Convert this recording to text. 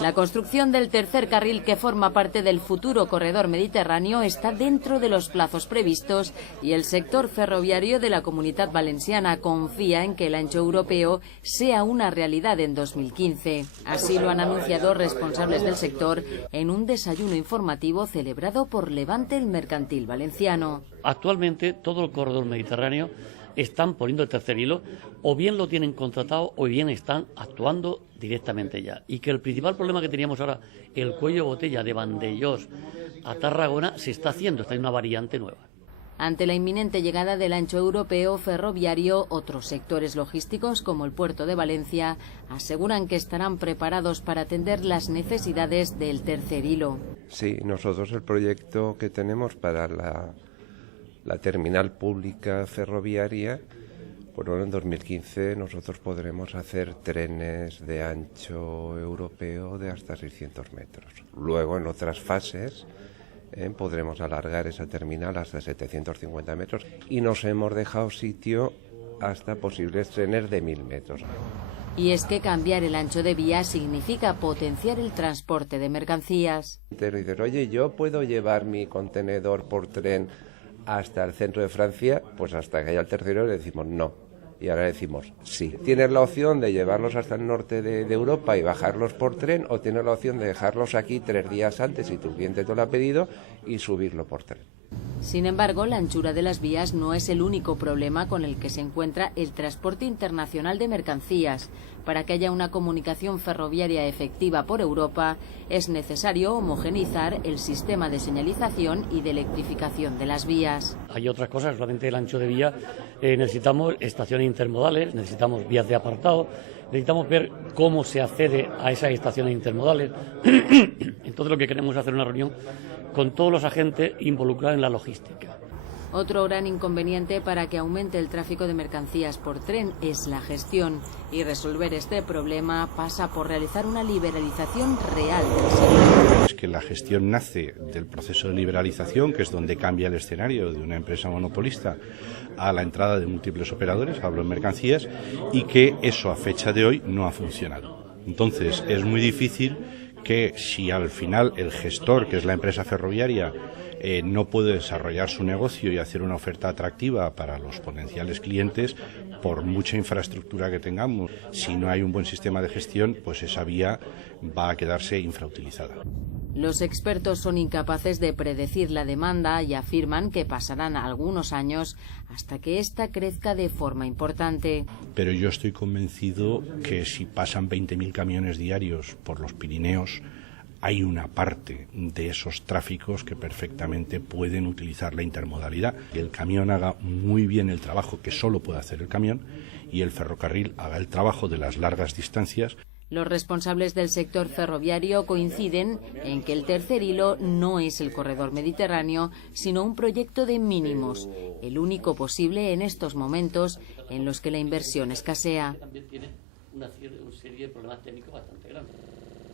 La construcción del tercer carril que forma parte del futuro corredor mediterráneo está dentro de los plazos previstos y el sector ferroviario de la Comunidad Valenciana confía en que el ancho europeo sea una realidad en 2015. Así lo han anunciado responsables del sector en un desayuno informativo celebrado por Levante el Mercantil Valenciano. Actualmente todo el corredor mediterráneo están poniendo el tercer hilo, o bien lo tienen contratado o bien están actuando directamente ya. Y que el principal problema que teníamos ahora, el cuello de botella de Vandellós a Tarragona, se está haciendo, está en una variante nueva. Ante la inminente llegada del ancho europeo ferroviario, otros sectores logísticos como el puerto de Valencia aseguran que estarán preparados para atender las necesidades del tercer hilo. Sí, nosotros el proyecto que tenemos para la terminal pública ferroviaria, pues bueno, en 2015 nosotros podremos hacer trenes de ancho europeo de hasta 600 metros. Luego, en otras fases, podremos alargar esa terminal hasta 750 metros y nos hemos dejado sitio hasta posibles trenes de 1000 metros. Y es que cambiar el ancho de vía significa potenciar el transporte de mercancías. Te dices, oye, ¿yo puedo llevar mi contenedor por tren hasta el centro de Francia? Pues hasta que haya el tercero le decimos no. Y ahora decimos sí. Tienes la opción de llevarlos hasta el norte de Europa y bajarlos por tren, o tienes la opción de dejarlos aquí 3 días antes si tu cliente te lo ha pedido y subirlo por tren. Sin embargo, la anchura de las vías no es el único problema con el que se encuentra el transporte internacional de mercancías. Para que haya una comunicación ferroviaria efectiva por Europa, es necesario homogeneizar el sistema de señalización y de electrificación de las vías. Hay otras cosas, solamente el ancho de vía. Necesitamos estaciones intermodales, necesitamos vías de apartado, necesitamos ver cómo se accede a esas estaciones intermodales. Entonces lo que queremos es hacer una reunión con todos los agentes involucrados en la logística. Otro gran inconveniente para que aumente el tráfico de mercancías por tren es la gestión, y resolver este problema pasa por realizar una liberalización real del sector. Es que la gestión nace del proceso de liberalización, que es donde cambia el escenario de una empresa monopolista a la entrada de múltiples operadores, hablo en mercancías, y que eso a fecha de hoy no ha funcionado. Entonces es muy difícil que, si al final el gestor, que es la empresa ferroviaria, no puede desarrollar su negocio y hacer una oferta atractiva para los potenciales clientes, por mucha infraestructura que tengamos, si no hay un buen sistema de gestión, pues esa vía va a quedarse infrautilizada. Los expertos son incapaces de predecir la demanda y afirman que pasarán algunos años hasta que ésta crezca de forma importante. Pero yo estoy convencido que si pasan 20.000 camiones diarios por los Pirineos, hay una parte de esos tráficos que perfectamente pueden utilizar la intermodalidad. Que el camión haga muy bien el trabajo que solo puede hacer el camión y el ferrocarril haga el trabajo de las largas distancias. Los responsables del sector ferroviario coinciden en que el tercer hilo no es el corredor mediterráneo, sino un proyecto de mínimos, el único posible en estos momentos en los que la inversión escasea. También tiene una serie de problemas técnicos bastante grandes.